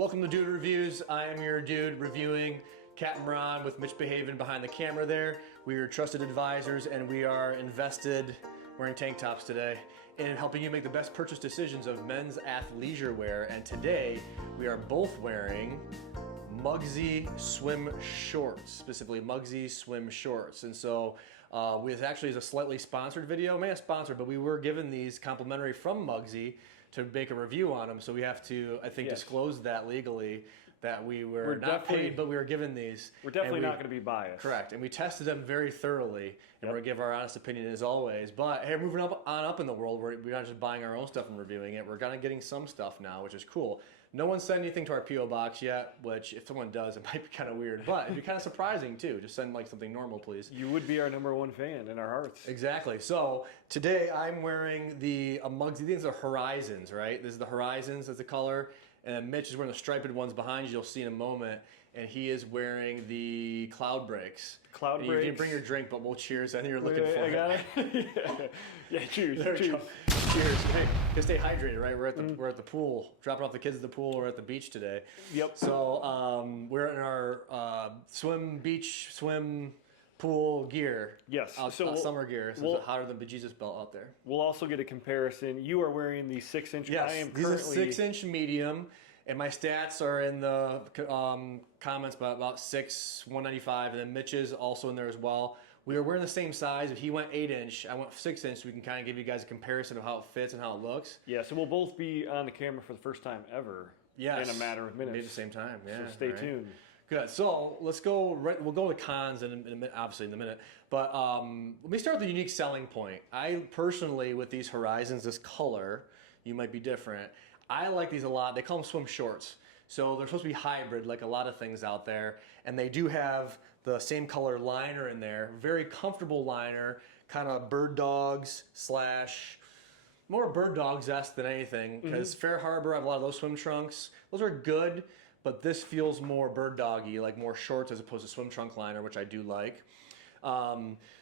Welcome to Dude Reviews. I am your dude reviewing Captain Ron with Mitch Be-Havin behind the camera there. We are trusted advisors and we are invested, wearing tank tops today, in helping you make the best purchase decisions of men's athleisure wear. And today we are both wearing Mugsy swim shorts, specifically Mugsy swim shorts. And so this actually is a slightly sponsored video, maybe not sponsored, but we were given these complimentary from Mugsy to make a review on them. So we have to, I think, disclose that legally, that we're not paid, but we were given these. We're definitely not going to be biased. Correct. And we tested them very thoroughly, and we're going to give our honest opinion as always. But hey, moving up in the world, we're not just buying our own stuff and reviewing it. We're kind of getting some stuff now, which is cool. No one sent anything to our P.O. box yet, which if someone does, it might be kind of weird. But it'd be kind of surprising too. Just send like something normal, please. You would be our #1 fan in our hearts. Exactly. So today I'm wearing the Mugsy. These are Horizons, right? This is the Horizons as the color. And then Mitch is wearing the striped ones behind you. You'll see in a moment. And he is wearing the Cloud Breaks. Cloud Breaks. You didn't bring your drink, but we'll cheers. I think you're looking for it. I got it. Yeah, cheers. There we Cheers. go. Cheers. Hey, gotta stay hydrated, right? We're at the pool, dropping off the kids at the pool. We're at the beach today. Yep. So we're in our swim pool gear. Yes. Summer gear. So it's hotter than bejesus belt out there. We'll also get a comparison. You are wearing the 6-inch. Yes. I am these currently are 6-inch medium. And my stats are in the comments, about 6, 195, and then Mitch's also in there as well. We are wearing the same size. If he went 8-inch, I went 6-inch, so we can kind of give you guys a comparison of how it fits and how it looks. Yeah, so we'll both be on the camera for the first time ever. Yes. In a matter of minutes. Maybe at the same time, yeah. So stay tuned. Good. So let's go. We'll go to cons in a minute, obviously in a minute. But let me start with the unique selling point. I personally, with these Horizons, this color, you might be different. I like these a lot. They call them swim shorts. So they're supposed to be hybrid, like a lot of things out there. And they do have the same color liner in there. Very comfortable liner, kind of bird dogs / more bird dogs-esque than anything. Because Fair Harbor, I have a lot of those swim trunks. Those are good, but this feels more bird doggy, like more shorts as opposed to swim trunk liner, which I do like.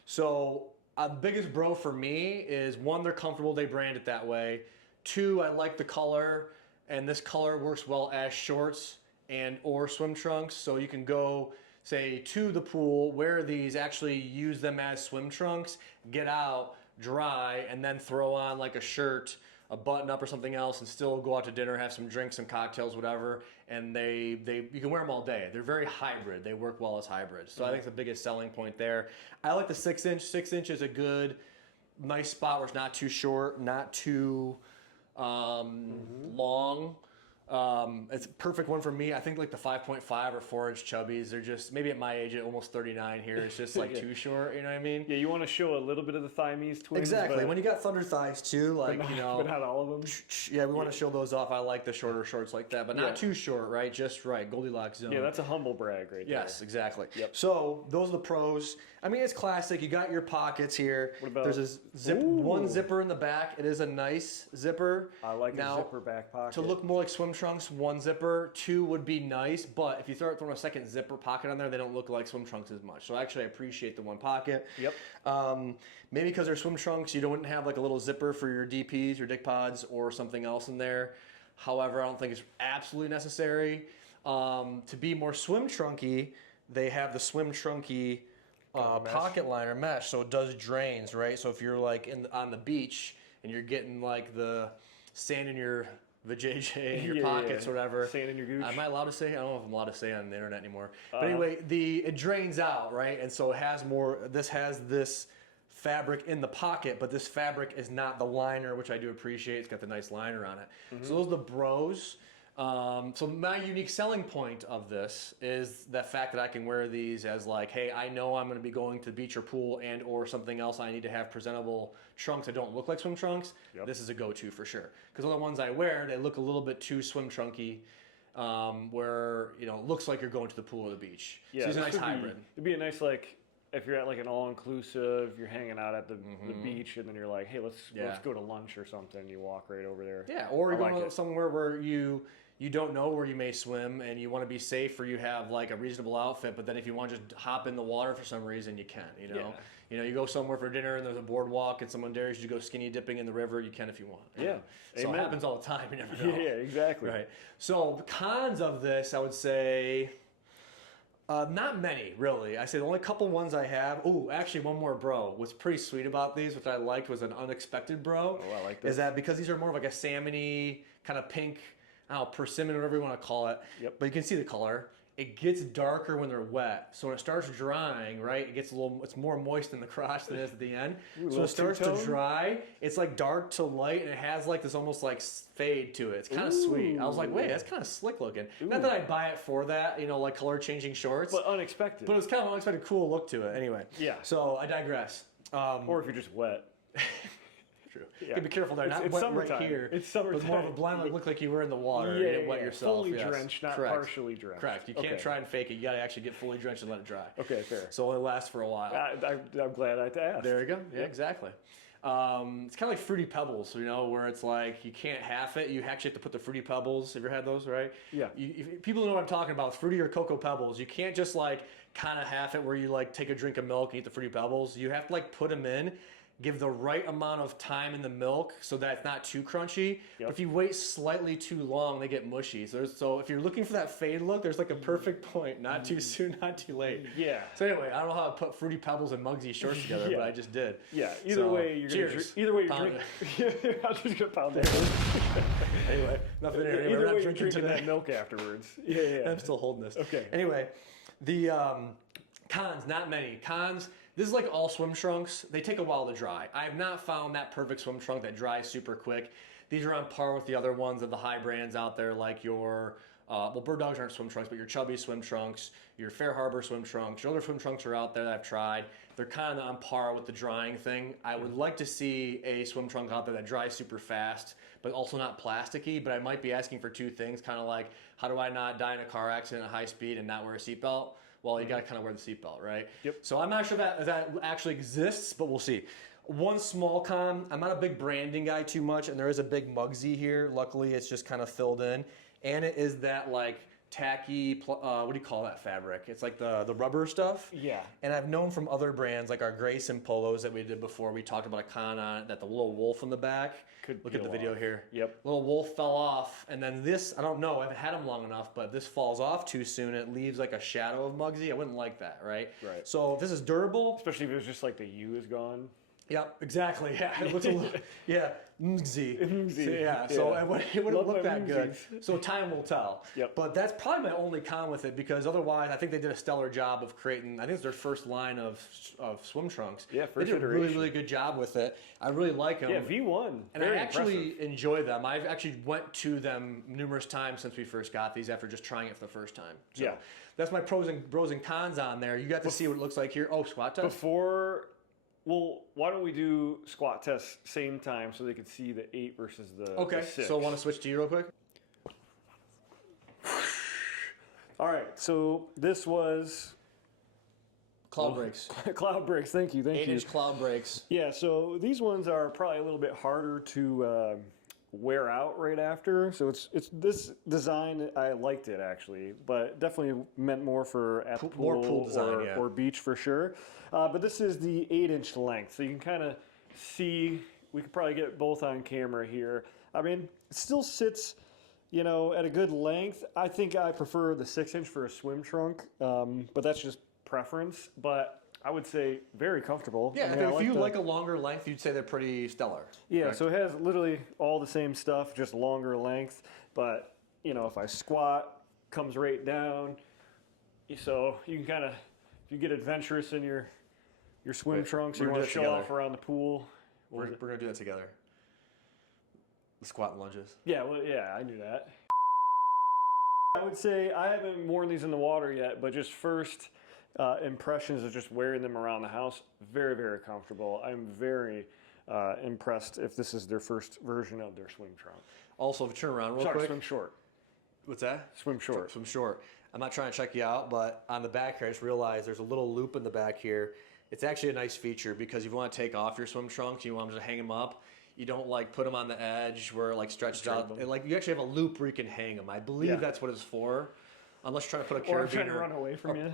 So the biggest bro for me is, one, they're comfortable. They brand it that way. 2, I like the color, and this color works well as shorts and or swim trunks. So you can go, say, to the pool, wear these, actually use them as swim trunks, get out, dry, and then throw on like a shirt, a button up or something else, and still go out to dinner, have some drinks, some cocktails, whatever. And you can wear them all day. They're very hybrid. They work well as hybrids. So I think it's the biggest selling point there. I like the 6-inch. 6-inch is a good, nice spot where it's not too short, not too long. It's a perfect one for me. I think like the 5.5 or 4-inch chubbies, they're just, maybe at my age, at almost 39 here, it's just like too short, you know what I mean? Yeah, you want to show a little bit of the Siamese twins. Exactly. When you got thunder thighs too, like, but you know. But not all of them. Yeah, we want to show those off. I like the shorter shorts like that, but not too short, right? Just right. Goldilocks zone. Yeah, that's a humble brag right there. Yes, exactly. Yep. So those are the pros. I mean, it's classic. You got your pockets here. What about, there's one zipper in the back. It is a nice zipper. I like now, a zipper back pocket. To look more like swim trunks, 1 zipper. 2 would be nice, but if you start throwing a second zipper pocket on there, they don't look like swim trunks as much. So actually, I appreciate the 1 pocket. Yep. Maybe because they're swim trunks, you don't have like a little zipper for your DPs, your dick pods, or something else in there. However, I don't think it's absolutely necessary. To be more swim trunky, they have the swim trunky pocket liner mesh, so it does drains, right? So if you're like on the beach and you're getting like the sand in your vajayjay in your pockets or whatever. Sand in your gooch. Am I allowed to say? I don't know if I'm allowed to say on the internet anymore. But anyway, it drains out, right? And so it has more, this has this fabric in the pocket, but this fabric is not the liner, which I do appreciate. It's got the nice liner on it. So those are the bros. So my unique selling point of this is the fact that I can wear these as like, hey, I know I'm going to be going to the beach or pool and or something else. I need to have presentable trunks that don't look like swim trunks. Yep. This is a go-to for sure. Because all the ones I wear, they look a little bit too swim trunky, where, you know, it looks like you're going to the pool or the beach. Yeah, so it's a nice hybrid. It'd be a nice, like, if you're at like an all-inclusive, you're hanging out at the beach, and then you're like, hey, let's go to lunch or something. You walk right over there. Yeah, or you go somewhere where you you don't know where you may swim and you want to be safe or you have like a reasonable outfit, but then if you want to just hop in the water for some reason, you can, you know. Yeah. You know, you go somewhere for dinner and there's a boardwalk and someone dares you to go skinny dipping in the river, you can if you want. You Yeah. know? So it Amen. happens all the time, you never know. Yeah, exactly. Right. So the cons of this, I would say, not many, really. I say the only couple ones I have. Oh, actually, one more, bro. What's pretty sweet about these, which I liked, was an unexpected, bro. Oh, I like this. Is that because these are more of like a salmony kind of pink, I don't know, persimmon, whatever you want to call it. Yep. But you can see the color. It gets darker when they're wet. So when it starts drying, right, it gets it's more moist in the crotch than it is at the end. Ooh, So when it starts to two-tone? dry, it's like dark to light, and it has like this almost like fade to it. It's kind of sweet. I was like, wait, that's kind of slick looking. Not that I'd buy it for that, you know, like color changing shorts. But unexpected. But it was kind of an unexpected, cool look to it. Anyway. Yeah. So I digress. Or if you're just wet. True. Yeah. You gotta be careful there. Not It's wet summertime. right here. It's summertime. But more of a blind look like you were in the water. Yeah, You didn't wet yourself. Fully Yes. drenched, not Correct. partially drenched. Correct. You can't try and fake it. You gotta actually get fully drenched and let it dry. Okay, fair. So it only lasts for a while. I'm glad I asked. There you go. Yeah, exactly. It's kind of like Fruity Pebbles, you know, where it's like you can't half it. You actually have to put the Fruity Pebbles. Have you ever had those, right? Yeah. If people know what I'm talking about, Fruity or Cocoa Pebbles. You can't just like kind of half it where you like take a drink of milk and eat the Fruity Pebbles. You have to like put them in, give the right amount of time in the milk so that it's not too crunchy. But if you wait slightly too long, they get mushy. So if you're looking for that fade look, there's like a perfect point. Not too soon, not too late. Yeah. So anyway, I don't know how to put Fruity Pebbles and Mugsy shorts together, but I just did. Yeah. Either So, way, you're cheers. gonna either way you're Pound drinking. I'm just gonna pound it. Anyway, nothing there. Anyway, Either we're not way, you're drinking drinking today. that milk afterwards. Yeah. I'm still holding this. Okay. Anyway, the cons, not many. Cons, this is like all swim trunks. They take a while to dry. I have not found that perfect swim trunk that dries super quick. These are on par with the other ones of the high brands out there, like your, well, Bird Dogs aren't swim trunks, but your Chubby swim trunks, your Fair Harbor swim trunks, your other swim trunks are out there that I've tried. They're kind of on par with the drying thing. I would like to see a swim trunk out there that dries super fast, but also not plasticky, but I might be asking for two things, kind of like, how do I not die in a car accident at high speed and not wear a seatbelt? Well, you got to kind of wear the seatbelt, right? Yep. So I'm not sure that actually exists, but we'll see. One small con, I'm not a big branding guy too much, and there is a big Mugsy here. Luckily, it's just kind of filled in. And it is that like tacky, what do you call that fabric? It's like the rubber stuff. Yeah. And I've known from other brands, like our Grayson polos that we did before, we talked about a con on it, that the little wolf in the back. Look at the video here. Yep. Little wolf fell off, and then this, I don't know, I haven't had them long enough, but this falls off too soon. It leaves like a shadow of Mugsy. I wouldn't like that, right? Right. So if this is durable. Especially if it was just like the U is gone. Yep, exactly. Yeah, it looks a little, yeah, Mugsy. Mugsy, So, yeah. so it wouldn't Love look my that good. Mugsies. So time will tell. Yep. But that's probably my only con with it, because otherwise I think they did a stellar job of creating, I think it's their first line of swim trunks. Yeah, they first did a really, iteration. really good job with it. I really like them. Yeah, V1. And I actually enjoy them. I've actually went to them numerous times since we first got these after just trying it for the first time. So Yeah. that's my pros and cons on there. You got to see what it looks like here. Oh, squat test. Well, why don't we do squat tests same time so they can see the 8 versus the Okay, the 6. so I want to switch to you real quick. All right, so this was Cloud brakes. cloud brakes. Thank you. 8-inch cloud brakes. Yeah, so these ones are probably a little bit harder to wear out right after. So it's this design, I liked it actually, but definitely meant more for at the More pool, pool design, or, yeah. or beach for sure. But this is the 8-inch length, so you can kind of see. We could probably get both on camera here. I mean, it still sits, you know, at a good length. I think I prefer the 6-inch for a swim trunk, but that's just preference. But I would say very comfortable. Yeah, I mean, I think if you the- like a longer length, you'd say they're pretty stellar. Yeah, correct? so it has literally all the same stuff, just longer length. But, you know, if I squat, comes right down. So you can kind of, if you get adventurous in your swim trunks, we're you gonna want do to it show together. off around the pool. We're going to do that together. The squat and lunges. Yeah, well, yeah, I knew that. I would say I haven't worn these in the water yet, but just first impressions of just wearing them around the house, very, very comfortable. I'm very impressed if this is their first version of their swim trunk. Also, if you turn around real Sorry, quick. swim short. What's that? Swim short. Swim short. I'm not trying to check you out, but on the back here, I just realized there's a little loop in the back here. It's actually a nice feature because if you want to take off your swim trunks, you want them to hang them up, You don't like put them on the edge where like stretched Straight out. them. And, like you actually have a loop where you can hang them. I believe that's what it's for. Unless you're trying to put a Or I'm trying to carabiner, run away from you.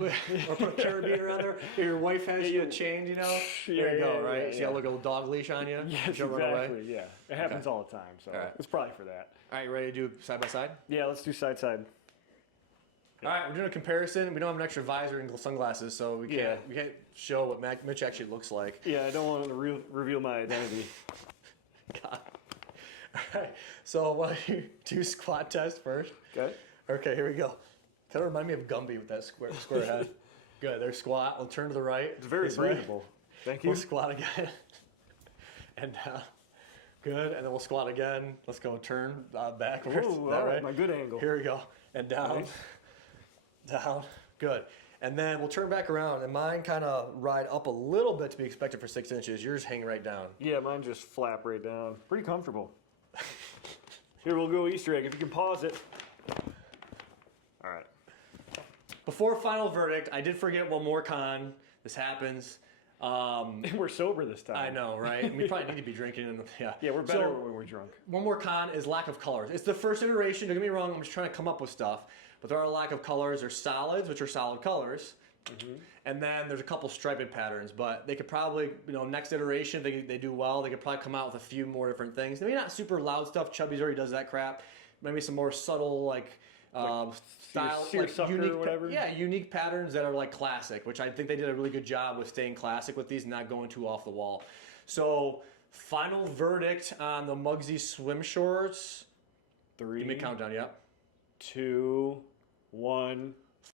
or put a carabiner on there. Or your wife has you chained, you know. There you go, right? So you got like a little dog leash on you. Yes, you don't run away. exactly. Yeah, it happens all the time. So it's probably for that. All right, ready to do side by side? Yeah, let's do side side. All right, we're doing a comparison. We don't have an extra visor and sunglasses, so we can't show what Mitch actually looks like. Yeah, I don't want to reveal my identity. God. All right, so why don't you do squat test first? Okay. Okay, here we go. Kind of remind me of Gumby with that square head. Good, there's squat. We'll turn to the right. It's very this way. breathable. Thank you. We'll squat again. And down. Good, and then we'll squat again. Let's go turn backwards. Ooh, Is that all right, right? my good angle. Here we go. And down. Nice. Down. Good. And then we'll turn back around, and mine kind of ride up a little bit to be expected for 6 inches. Yours hang right down. Yeah, mine just flap right down. Pretty comfortable. Here, we'll go Easter egg. If you can pause it. All right. Before final verdict, I did forget one more con. This happens. And we're sober this time. I know, right? We probably need to be drinking. Yeah, we're better when we're drunk. One more con is lack of colors. It's the first iteration. Don't get me wrong. I'm just trying to come up with stuff. But there are a lack of colors. There's solids, which are solid colors. And then there's a couple striped patterns. But they could probably, next iteration, they do well. They could probably come out with a few more different things. Maybe not super loud stuff. Chubby's already does that crap. Maybe some more subtle, style, unique, or whatever. Unique patterns that are like classic, which I think they did a really good job with staying classic with these and not going too off the wall. So, final verdict on the Mugsy swim shorts. 3. Give me a countdown. Yep. 2, 1.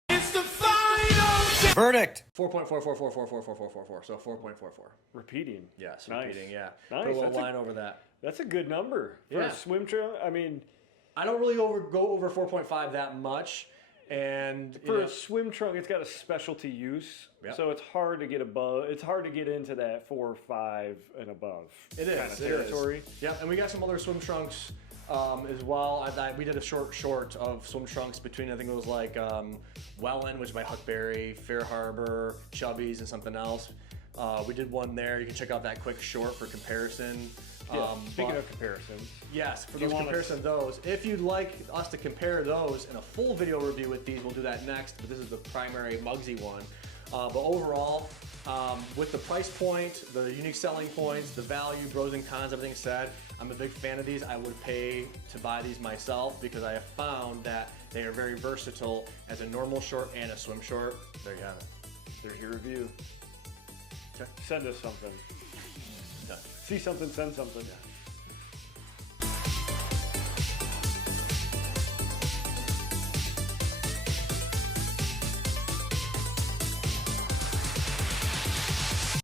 It's the final verdict. 4.44444444. So 4.44. Repeating. Yes, Nice. repeating. Yeah. Nice. Put a little line over that. That's a good number for a swim trail. I mean, I don't really go over 4.5 that much, and for a swim trunk, it's got a specialty use, so it's hard to get above. It's hard to get into that 4 or 5 and above. It is kind of territory. Yeah, and we got some other swim trunks as well. We did a short of swim trunks between, I think it was like Welland, which is by Huckberry, Fair Harbor, Chubby's, and something else. We did one there. You can check out that quick short for comparison. Speaking of comparisons. Yes, for those comparisons of those. If you'd like us to compare those in a full video review with these, we'll do that next, but this is the primary Mugsy one. But overall, with the price point, the unique selling points, the value, pros and cons, everything said, I'm a big fan of these. I would pay to buy these myself because I have found that they are very versatile as a normal short and a swim short. There you have it. There's your review. Okay. Send us something. Done. See something, send something. Yeah.